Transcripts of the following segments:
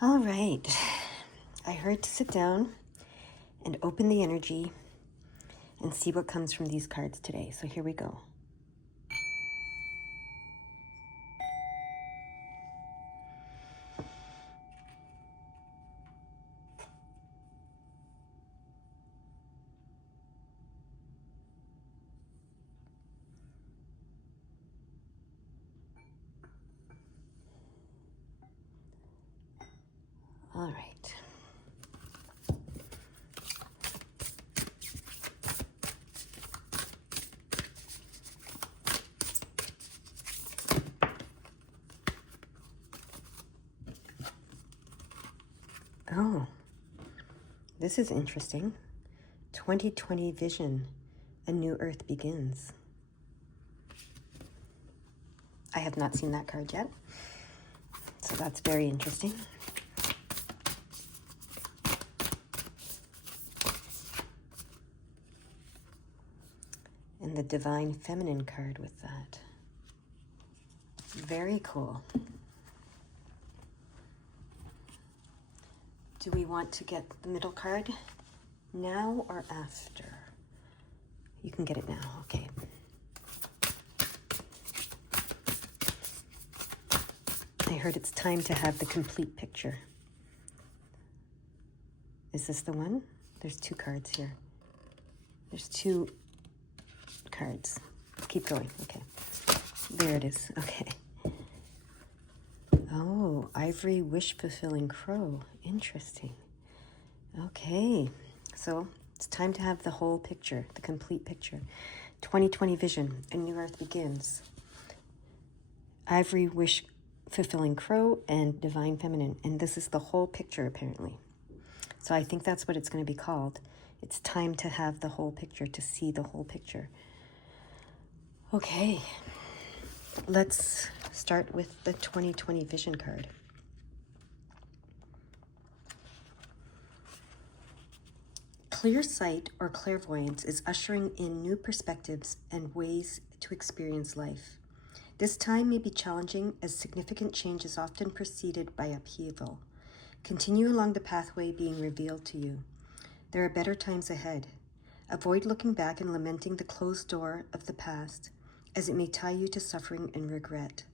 All right. I heard to sit down and open the energy and see what comes from these cards today. So here we go. All right. Oh, this is interesting. 2020 vision, a new earth begins. I have not seen that card yet, so that's very interesting. And the divine feminine card with that. Very cool. Do we want to get the middle card now or after? You can get it now, okay. I heard it's time to have the complete picture. Is this the one? There's two cards here. There's two cards. Keep going, okay. There it is, okay. Oh, ivory wish-fulfilling crow. Interesting. Okay, so it's time to have the whole picture, the complete picture. 2020 vision, a new earth begins. Ivory wish-fulfilling crow and divine feminine. And this is the whole picture, apparently. So I think that's what it's going to be called. It's time to have the whole picture, to see the whole picture. Okay, let's start with the 2020 vision card. Clear sight or clairvoyance is ushering in new perspectives and ways to experience life. This time may be challenging as significant change is often preceded by upheaval. Continue along the pathway being revealed to you. There are better times ahead. Avoid looking back and lamenting the closed door of the past, as it may tie you to suffering and regret.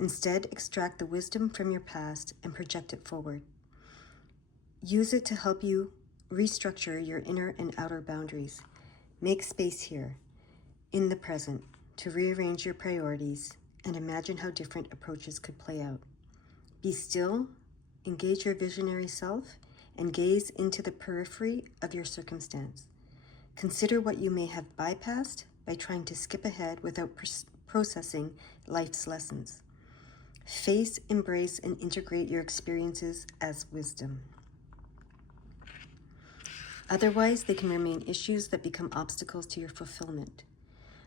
Instead, extract the wisdom from your past and project it forward. Use it to help you restructure your inner and outer boundaries. Make space here, in the present, to rearrange your priorities and imagine how different approaches could play out. Be still, engage your visionary self, and gaze into the periphery of your circumstance. Consider what you may have bypassed by trying to skip ahead without processing life's lessons. Face, embrace, and integrate your experiences as wisdom. Otherwise, they can remain issues that become obstacles to your fulfillment.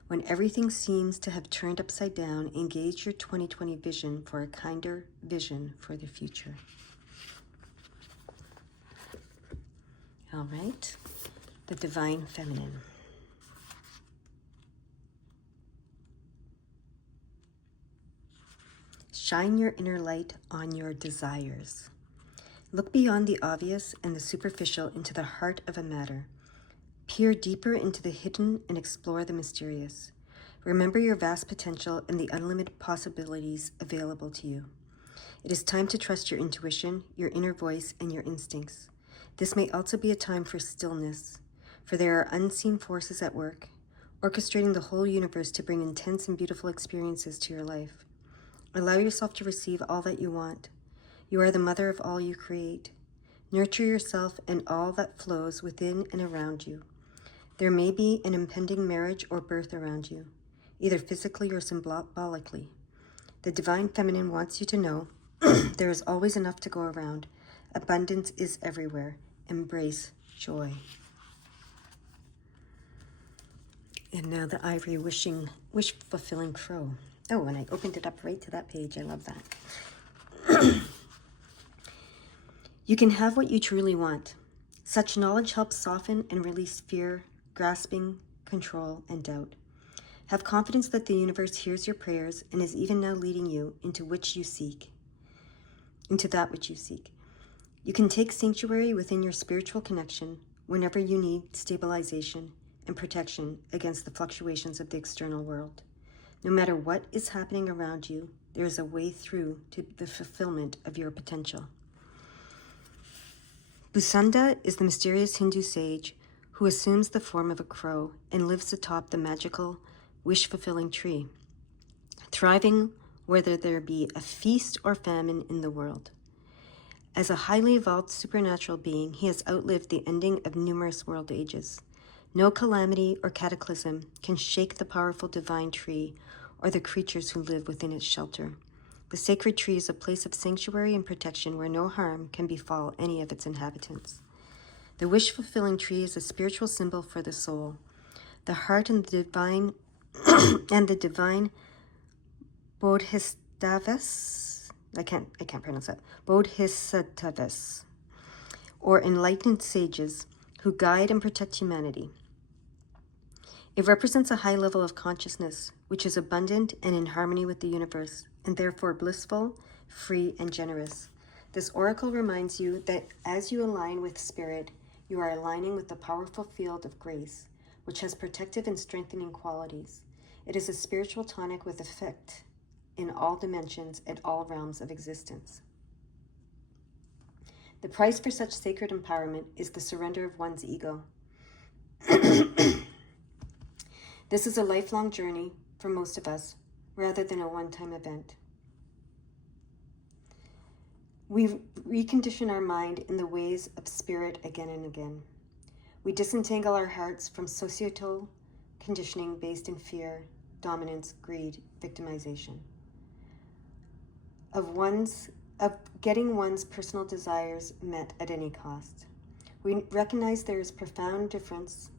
When everything seems to have turned upside down, engage your 2020 vision for a kinder vision for the future. All right, the divine feminine. Shine your inner light on your desires. Look beyond the obvious and the superficial into the heart of a matter. Peer deeper into the hidden and explore the mysterious. Remember your vast potential and the unlimited possibilities available to you. It is time to trust your intuition, your inner voice, and your instincts. This may also be a time for stillness, for there are unseen forces at work, orchestrating the whole universe to bring intense and beautiful experiences to your life. Allow yourself to receive all that you want. You are the mother of all you create. Nurture yourself and all that flows within and around you. There may be an impending marriage or birth around you, either physically or symbolically. The divine feminine wants you to know there is always enough to go around. Abundance is everywhere. Embrace joy. And now the ivory wish-fulfilling crow. Oh, and I opened it up right to that page. I love that. You can have what you truly want. Such knowledge helps soften and release fear, grasping, control, and doubt. Have confidence that the universe hears your prayers and is even now leading you into that which you seek. You can take sanctuary within your spiritual connection whenever you need stabilization and protection against the fluctuations of the external world. No matter what is happening around you, there is a way through to the fulfillment of your potential. Busanda is the mysterious Hindu sage who assumes the form of a crow and lives atop the magical, wish-fulfilling tree, thriving whether there be a feast or famine in the world. As a highly evolved supernatural being, he has outlived the ending of numerous world ages. No calamity or cataclysm can shake the powerful divine tree or the creatures who live within its shelter. The sacred tree is a place of sanctuary and protection where no harm can befall any of its inhabitants. The wish-fulfilling tree is a spiritual symbol for the soul. The heart and the divine bodhisattvas, I can't pronounce that, bodhisattvas, or enlightened sages who guide and protect humanity. It represents a high level of consciousness, which is abundant and in harmony with the universe, and therefore blissful, free, and generous. This oracle reminds you that as you align with spirit, you are aligning with the powerful field of grace, which has protective and strengthening qualities. It is a spiritual tonic with effect in all dimensions and all realms of existence. The price for such sacred empowerment is the surrender of one's ego. This is a lifelong journey for most of us, rather than a one-time event. We recondition our mind in the ways of spirit again and again. We disentangle our hearts from societal conditioning based in fear, dominance, greed, victimization. Of getting one's personal desires met at any cost. We recognize there is a profound difference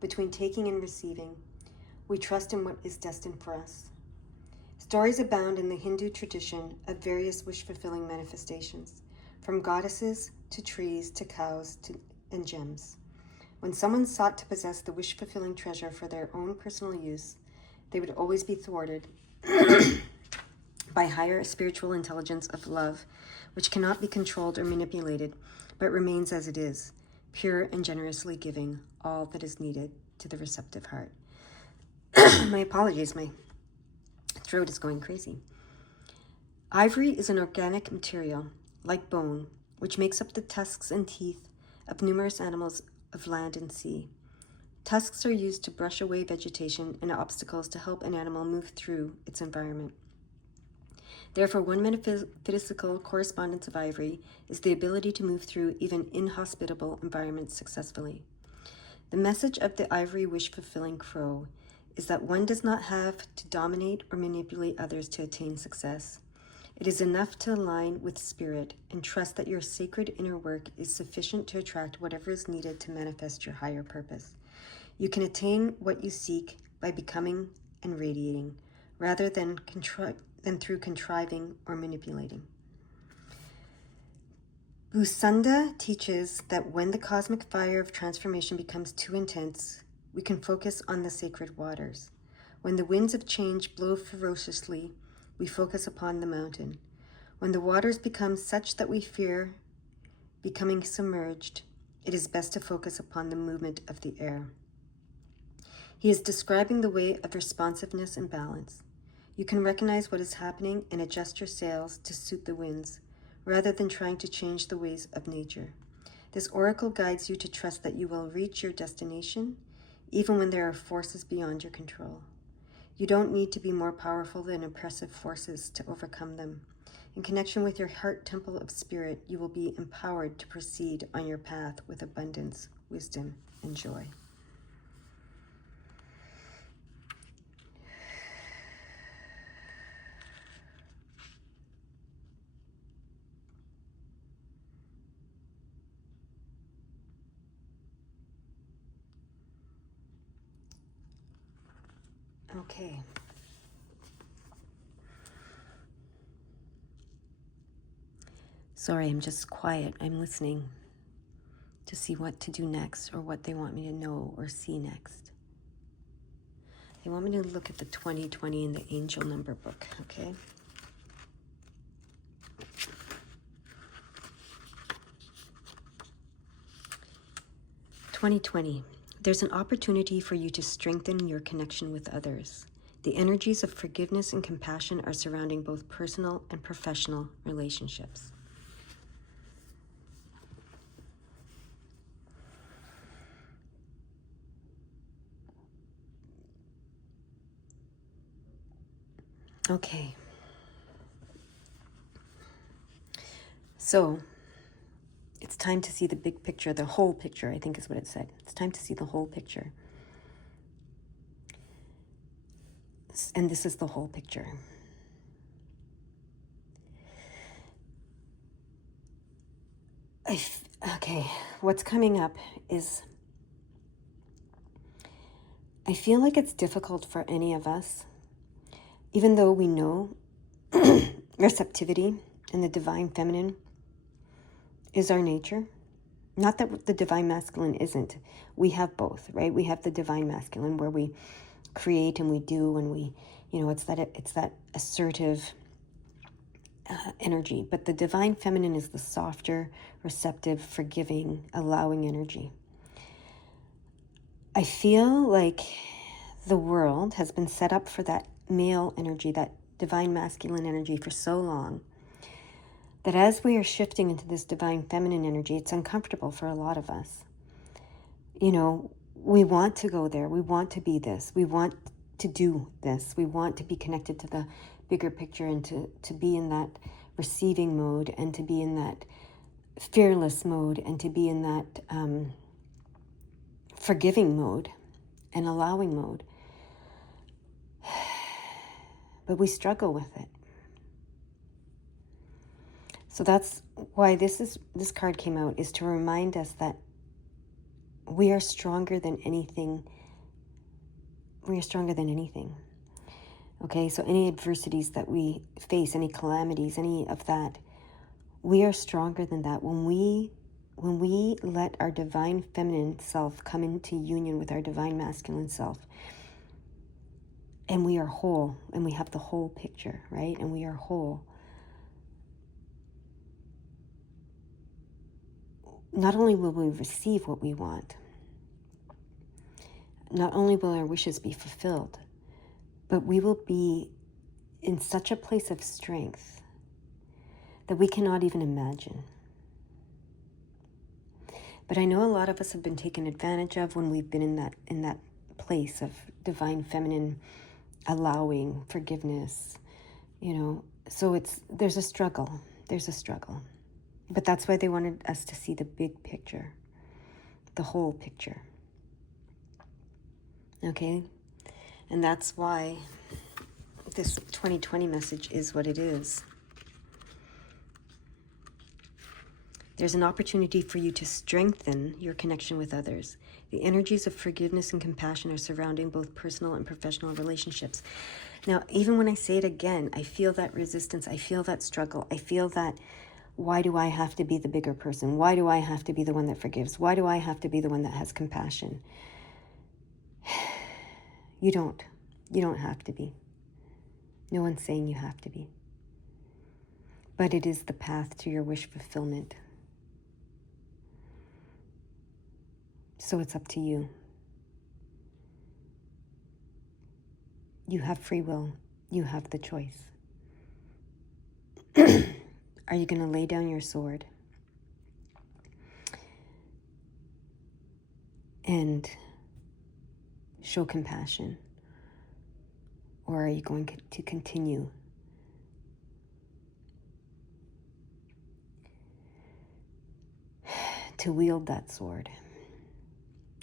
between taking and receiving. We trust in what is destined for us. Stories abound in the Hindu tradition of various wish-fulfilling manifestations, from goddesses to trees to cows and gems. When someone sought to possess the wish-fulfilling treasure for their own personal use, they would always be thwarted by higher spiritual intelligence of love, which cannot be controlled or manipulated, but remains as it is, pure and generously giving all that is needed to the receptive heart. My apologies, my throat is going crazy. Ivory is an organic material, like bone, which makes up the tusks and teeth of numerous animals of land and sea. Tusks are used to brush away vegetation and obstacles to help an animal move through its environment. Therefore, one metaphysical correspondence of ivory is the ability to move through even inhospitable environments successfully. The message of the ivory wish-fulfilling crow is that one does not have to dominate or manipulate others to attain success. It is enough to align with spirit and trust that your sacred inner work is sufficient to attract whatever is needed to manifest your higher purpose. You can attain what you seek by becoming and radiating, rather than through contriving or manipulating. Busanda teaches that when the cosmic fire of transformation becomes too intense, we can focus on the sacred waters. When the winds of change blow ferociously, we focus upon the mountain. When the waters become such that we fear becoming submerged, it is best to focus upon the movement of the air. He is describing the way of responsiveness and balance. You can recognize what is happening and adjust your sails to suit the winds, rather than trying to change the ways of nature. This oracle guides you to trust that you will reach your destination, even when there are forces beyond your control. You don't need to be more powerful than oppressive forces to overcome them. In connection with your heart temple of spirit, you will be empowered to proceed on your path with abundance, wisdom, and joy. Okay. Sorry, I'm just quiet. I'm listening to see what to do next or what they want me to know or see next. They want me to look at the 2020 in the angel number book, okay? 2020. There's an opportunity for you to strengthen your connection with others. The energies of forgiveness and compassion are surrounding both personal and professional relationships. Okay. So, it's time to see the big picture, the whole picture, I think is what it said. It's time to see the whole picture. And this is the whole picture. Okay, what's coming up is I feel like it's difficult for any of us, even though we know receptivity and the divine feminine is our nature. Not that the divine masculine isn't. We have both, right? We have the divine masculine where we create and we do and we, it's that assertive energy. But the divine feminine is the softer, receptive, forgiving, allowing energy. I feel like the world has been set up for that male energy, that divine masculine energy for so long, that as we are shifting into this divine feminine energy, it's uncomfortable for a lot of us. We want to go there. We want to be this. We want to do this. We want to be connected to the bigger picture and to be in that receiving mode and to be in that fearless mode and to be in that forgiving mode and allowing mode. But we struggle with it. So that's why this card came out, is to remind us that we are stronger than anything. We are stronger than anything. Okay, so any adversities that we face, any calamities, any of that, we are stronger than that. When we let our divine feminine self come into union with our divine masculine self, and we are whole, and we have the whole picture, right? And we are whole. Not only will we receive what we want, not only will our wishes be fulfilled, but we will be in such a place of strength that we cannot even imagine. But I know a lot of us have been taken advantage of when we've been in that place of divine feminine allowing, forgiveness, So there's a struggle. But that's why they wanted us to see the big picture, the whole picture. Okay? And that's why this 2020 message is what it is. There's an opportunity for you to strengthen your connection with others. The energies of forgiveness and compassion are surrounding both personal and professional relationships. Now, even when I say it again, I feel that resistance. I feel that struggle. I feel that, why do I have to be the bigger person? Why do I have to be the one that forgives? Why do I have to be the one that has compassion? You don't. You don't have to be. No one's saying you have to be. But it is the path to your wish fulfillment. So it's up to you. You have free will. You have the choice. Are you going to lay down your sword and show compassion? Or are you going to continue to wield that sword?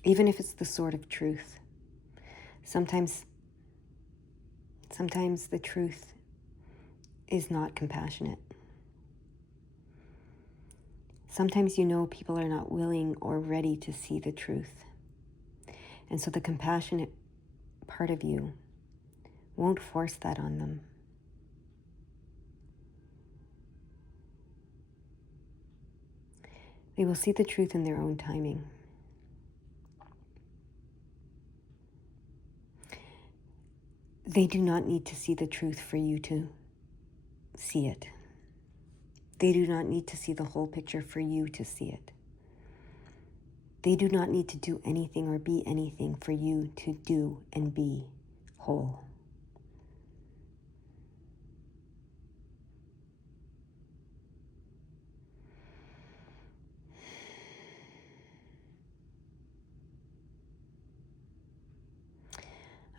Even if it's the sword of truth. Sometimes the truth is not compassionate. Sometimes people are not willing or ready to see the truth. And so the compassionate part of you won't force that on them. They will see the truth in their own timing. They do not need to see the truth for you to see it. They do not need to see the whole picture for you to see it. They do not need to do anything or be anything for you to do and be whole.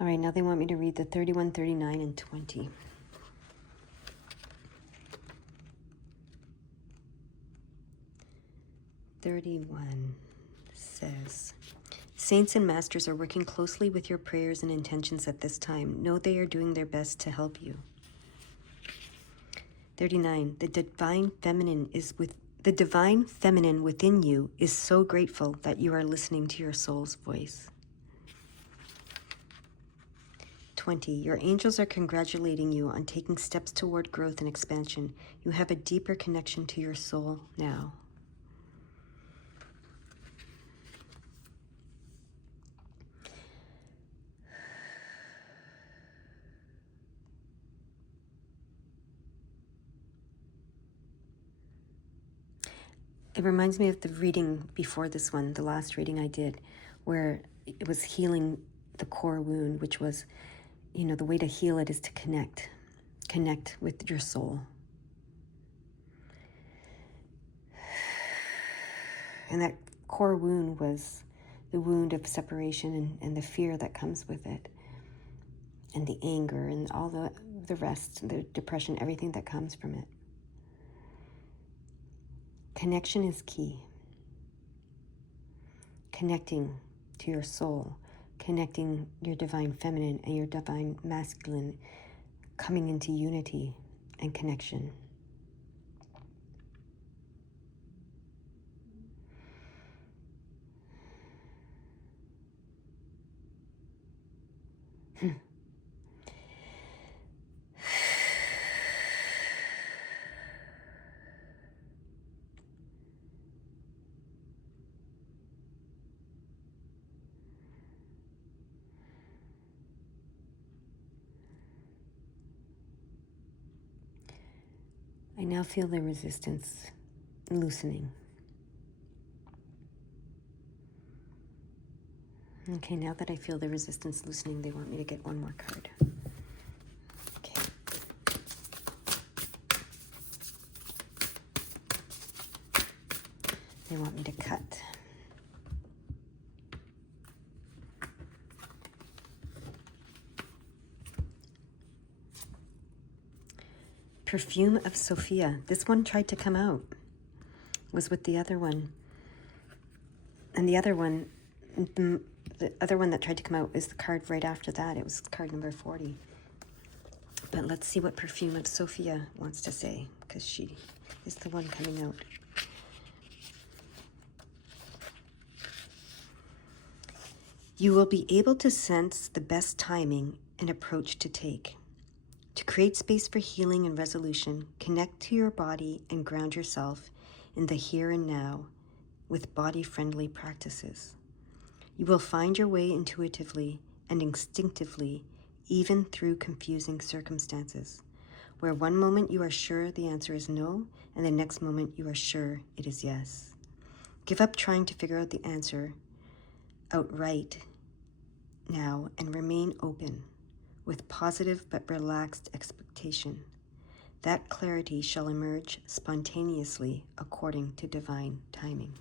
All right, now they want me to read the 31, 39, and 20. "31 says, Saints and masters are working closely with your prayers and intentions at this time. Know they are doing their best to help you. 39, the divine feminine within you is so grateful that you are listening to your soul's voice. 20, your angels are congratulating you on taking steps toward growth and expansion. You have a deeper connection to your soul now. It reminds me of the reading before this one, the last reading I did, where it was healing the core wound, which was, the way to heal it is to connect with your soul. And that core wound was the wound of separation and the fear that comes with it, and the anger and all the rest, the depression, everything that comes from it. Connection is key. Connecting to your soul, connecting your divine feminine and your divine masculine, coming into unity and connection. I now feel the resistance loosening. Okay, now that I feel the resistance loosening, they want me to get one more card. Okay. They want me to cut. Perfume of Sophia. This one tried to come out. Was with the other one. And the other one that tried to come out is the card right after that. It was card number 40. But let's see what Perfume of Sophia wants to say, because she is the one coming out. You will be able to sense the best timing and approach to take. To create space for healing and resolution, connect to your body and ground yourself in the here and now with body-friendly practices. You will find your way intuitively and instinctively, even through confusing circumstances, where one moment you are sure the answer is no, and the next moment you are sure it is yes. Give up trying to figure out the answer outright now and remain open with positive but relaxed expectation. That clarity shall emerge spontaneously according to divine timing.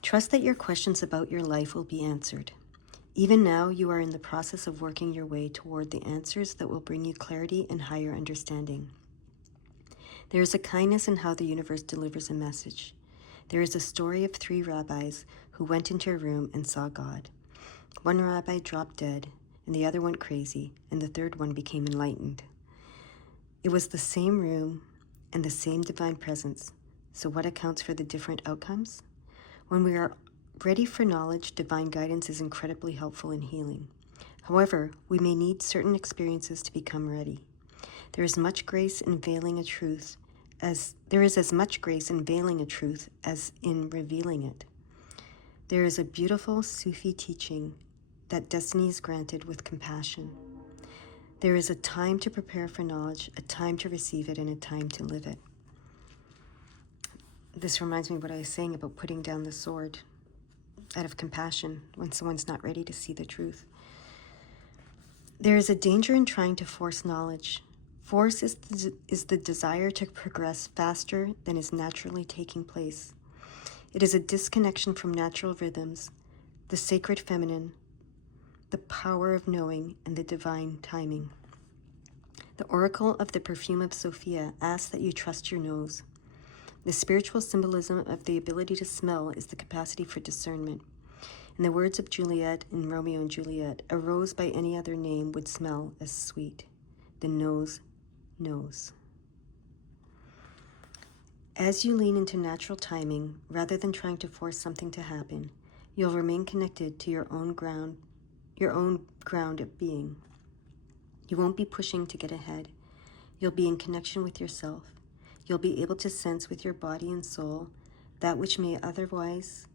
Trust that your questions about your life will be answered. Even now, you are in the process of working your way toward the answers that will bring you clarity and higher understanding. There is a kindness in how the universe delivers a message. There is a story of 3 rabbis who went into a room and saw God. One rabbi dropped dead, and the other went crazy, and the third one became enlightened. It was the same room and the same divine presence. So what accounts for the different outcomes? When we are ready for knowledge, divine guidance is incredibly helpful in healing. However, we may need certain experiences to become ready. There is as much grace in veiling a truth as in revealing it. There is a beautiful Sufi teaching that destiny is granted with compassion. There is a time to prepare for knowledge, a time to receive it, and a time to live it. This reminds me of what I was saying about putting down the sword out of compassion when someone's not ready to see the truth. There is a danger in trying to force knowledge. Force is the desire to progress faster than is naturally taking place. It is a disconnection from natural rhythms, the sacred feminine, the power of knowing, and the divine timing. The oracle of the perfume of Sophia asks that you trust your nose. The spiritual symbolism of the ability to smell is the capacity for discernment. In the words of Juliet in Romeo and Juliet, a rose by any other name would smell as sweet. The nose knows. As you lean into natural timing, rather than trying to force something to happen, you'll remain connected to your own ground of being. You won't be pushing to get ahead. You'll be in connection with yourself. You'll be able to sense with your body and soul that which may otherwise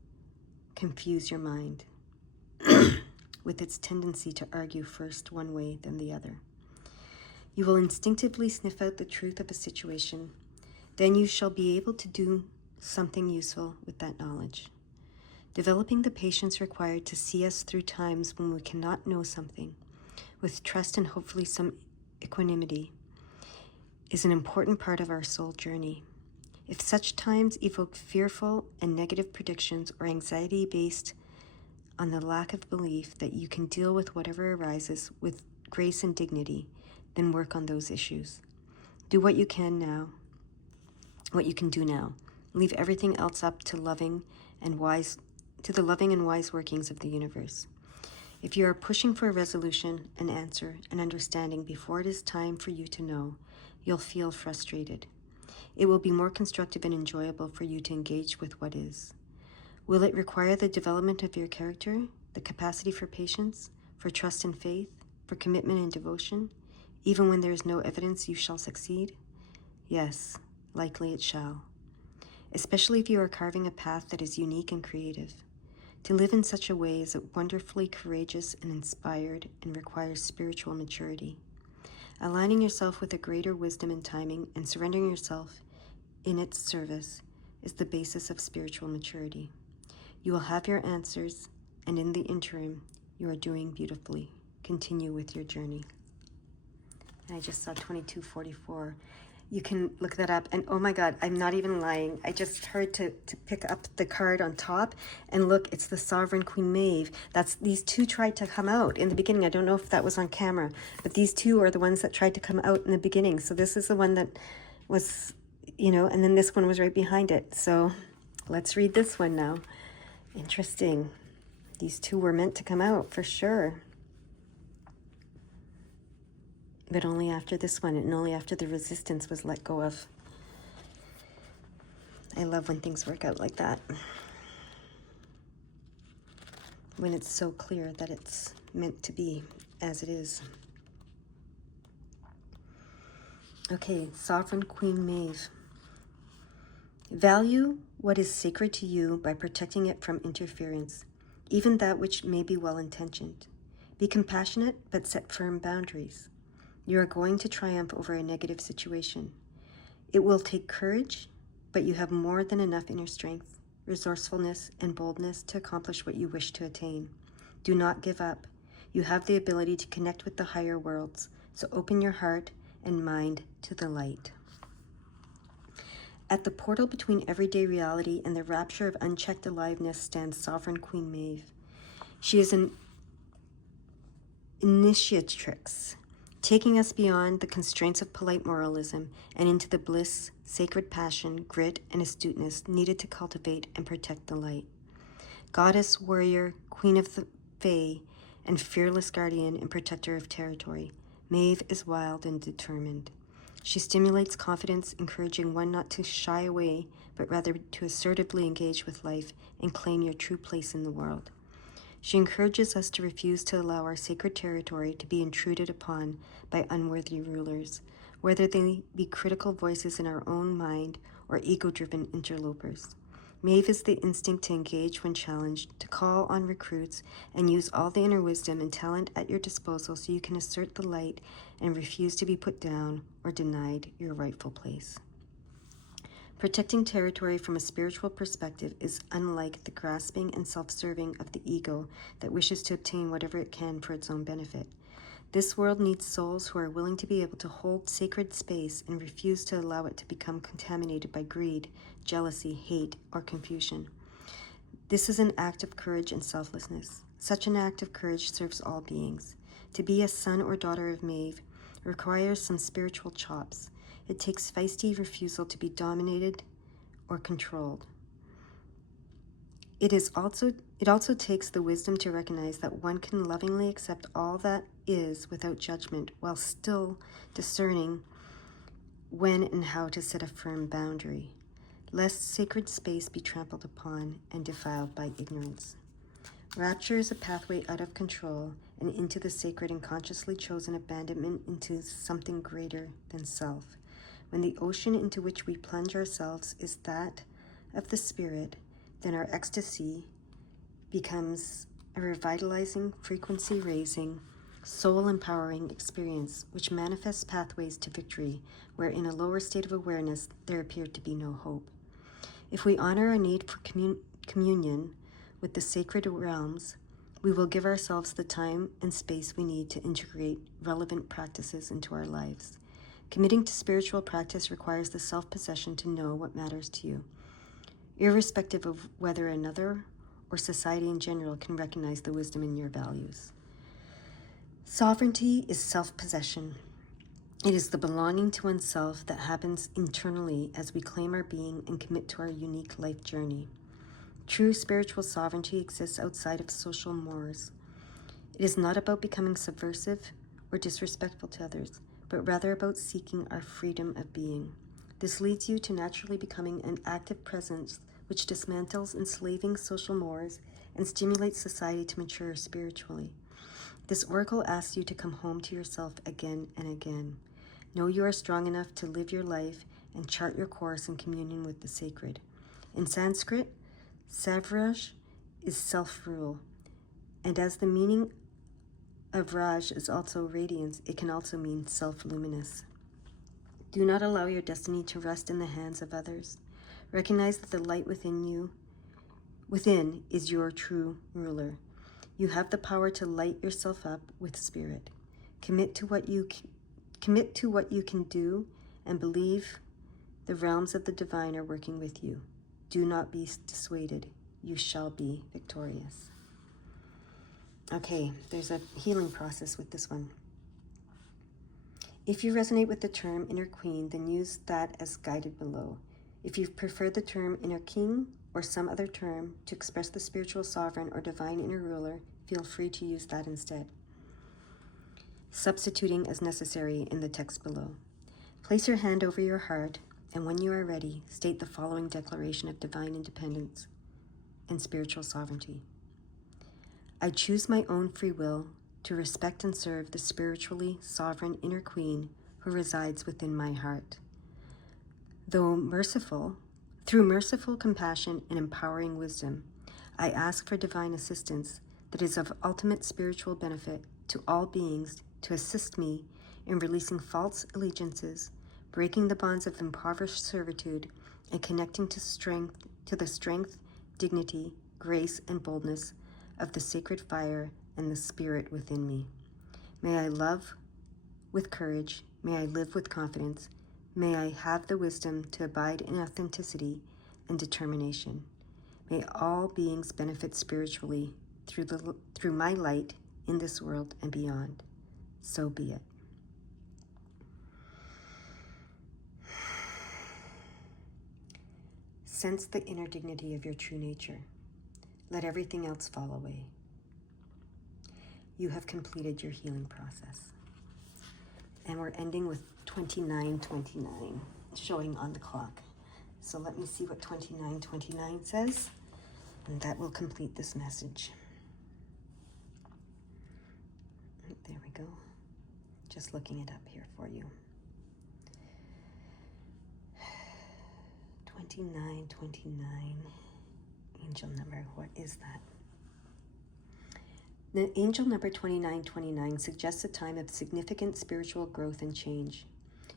confuse your mind with its tendency to argue first one way, then the other. You will instinctively sniff out the truth of a situation. Then you shall be able to do something useful with that knowledge. Developing the patience required to see us through times when we cannot know something, with trust and hopefully some equanimity, is an important part of our soul journey. If such times evoke fearful and negative predictions or anxiety based on the lack of belief that you can deal with whatever arises with grace and dignity, then work on those issues. Do what you can do now. Leave everything else up to the loving and wise workings of the universe. If you are pushing for a resolution, an answer, an understanding before it is time for you to know, you'll feel frustrated. It will be more constructive and enjoyable for you to engage with what is. Will it require the development of your character, the capacity for patience, for trust and faith, for commitment and devotion, even when there is no evidence you shall succeed? Yes, likely it shall. Especially if you are carving a path that is unique and creative. To live in such a way is wonderfully courageous and inspired and requires spiritual maturity. Aligning yourself with a greater wisdom and timing and surrendering yourself in its service is the basis of spiritual maturity. You will have your answers, and in the interim, you are doing beautifully. Continue with your journey. And I just saw 2244. You can look that up. And oh my God, I'm not even lying. I just heard to pick up the card on top and look, it's the Sovereign Queen Maeve. These two tried to come out in the beginning. I don't know if that was on camera, but these two are the ones that tried to come out in the beginning. So this is the one that was, and then this one was right behind it. So let's read this one now. Interesting. These two were meant to come out for sure. But only after this one, and only after the resistance was let go of. I love when things work out like that. When it's so clear that it's meant to be as it is. Okay, Sovereign Queen Maeve. Value what is sacred to you by protecting it from interference, even that which may be well-intentioned. Be compassionate, but set firm boundaries. You are going to triumph over a negative situation. It will take courage, but you have more than enough inner strength, resourcefulness, and boldness to accomplish what you wish to attain. Do not give up. You have the ability to connect with the higher worlds, so open your heart and mind to the light. At the portal between everyday reality and the rapture of unchecked aliveness stands Sovereign Queen Maeve. She is an initiatrix, taking us beyond the constraints of polite moralism and into the bliss, sacred passion, grit, and astuteness needed to cultivate and protect the light. Goddess, warrior, queen of the Fae, and fearless guardian and protector of territory, Maeve is wild and determined. She stimulates confidence, encouraging one not to shy away, but rather to assertively engage with life and claim your true place in the world. She encourages us to refuse to allow our sacred territory to be intruded upon by unworthy rulers, whether they be critical voices in our own mind or ego-driven interlopers. Maeve is the instinct to engage when challenged, to call on recruits, and use all the inner wisdom and talent at your disposal so you can assert the light and refuse to be put down or denied your rightful place. Protecting territory from a spiritual perspective is unlike the grasping and self-serving of the ego that wishes to obtain whatever it can for its own benefit. This world needs souls who are willing to be able to hold sacred space and refuse to allow it to become contaminated by greed, jealousy, hate, or confusion. This is an act of courage and selflessness. Such an act of courage serves all beings. To be a son or daughter of Maeve requires some spiritual chops. It takes feisty refusal to be dominated or controlled. It also takes the wisdom to recognize that one can lovingly accept all that is without judgment while still discerning when and how to set a firm boundary, lest sacred space be trampled upon and defiled by ignorance. Rapture is a pathway out of control and into the sacred and consciously chosen abandonment into something greater than self. When the ocean into which we plunge ourselves is that of the spirit, then our ecstasy becomes a revitalizing, frequency-raising, soul-empowering experience which manifests pathways to victory, where in a lower state of awareness there appeared to be no hope. If we honor our need for communion with the sacred realms, we will give ourselves the time and space we need to integrate relevant practices into our lives. Committing to spiritual practice requires the self-possession to know what matters to you, irrespective of whether another or society in general can recognize the wisdom in your values. Sovereignty is self-possession. It is the belonging to oneself that happens internally as we claim our being and commit to our unique life journey. True spiritual sovereignty exists outside of social mores. It is not about becoming subversive or disrespectful to others, but rather about seeking our freedom of being. This leads you to naturally becoming an active presence which dismantles enslaving social mores and stimulates society to mature spiritually. This oracle asks you to come home to yourself again and again. Know you are strong enough to live your life and chart your course in communion with the sacred. In Sanskrit, Swaraj is self-rule, and as the meaning of Raj is also radiance, it can also mean self-luminous. Do not allow your destiny to rest in the hands of others. Recognize that the light within is your true ruler. You have the power to light yourself up with spirit. Commit to what you can do and believe the realms of the divine are working with you. Do not be dissuaded. You shall be victorious. Okay, there's a healing process with this one. If you resonate with the term inner queen, then use that as guided below. If you prefer the term inner king or some other term to express the spiritual sovereign or divine inner ruler, feel free to use that instead, substituting as necessary in the text below. Place your hand over your heart, and when you are ready, state the following declaration of divine independence and spiritual sovereignty. I choose my own free will to respect and serve the spiritually sovereign inner queen who resides within my heart. Through merciful compassion and empowering wisdom, I ask for divine assistance that is of ultimate spiritual benefit to all beings to assist me in releasing false allegiances, breaking the bonds of impoverished servitude, and connecting to the strength, dignity, grace, and boldness of the sacred fire and the spirit within me. May I love with courage. May I live with confidence. May I have the wisdom to abide in authenticity and determination. May all beings benefit spiritually through my light in this world and beyond. So be it. Sense the inner dignity of your true nature. Let everything else fall away. You have completed your healing process. And we're ending with 2929 showing on the clock. So let me see what 2929 says, and that will complete this message. There we go. Just looking it up here for you. 2929. angel number, what is that? The angel number 2929 suggests a time of significant spiritual growth and change.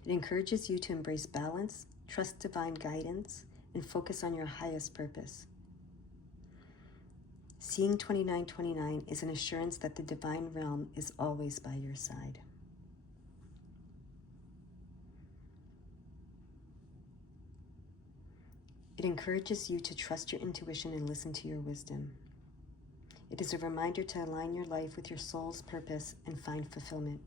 It encourages you to embrace balance, trust divine guidance, and focus on your highest purpose. Seeing 2929 is an assurance that the divine realm is always by your side. It encourages you to trust your intuition and listen to your wisdom. It is a reminder to align your life with your soul's purpose and find fulfillment.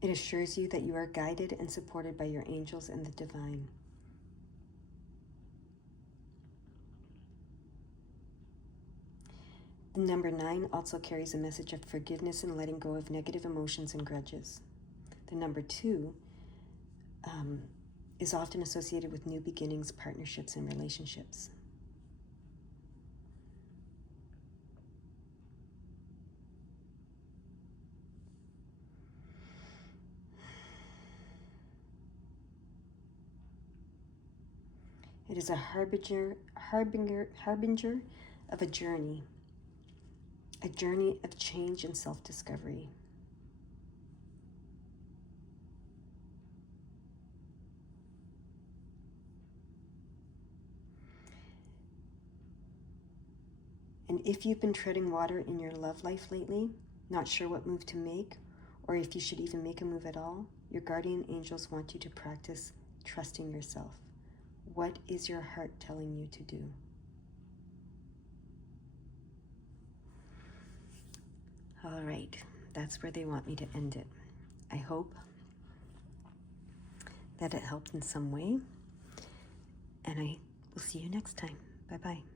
It assures you that you are guided and supported by your angels and the divine. The number 9 also carries a message of forgiveness and letting go of negative emotions and grudges. The number 2 is often associated with new beginnings, partnerships, and relationships. It is a harbinger of a journey of change and self-discovery. And if you've been treading water in your love life lately, not sure what move to make, or if you should even make a move at all, your guardian angels want you to practice trusting yourself. What is your heart telling you to do? All right, that's where they want me to end it. I hope that it helped in some way, and I will see you next time. Bye-bye.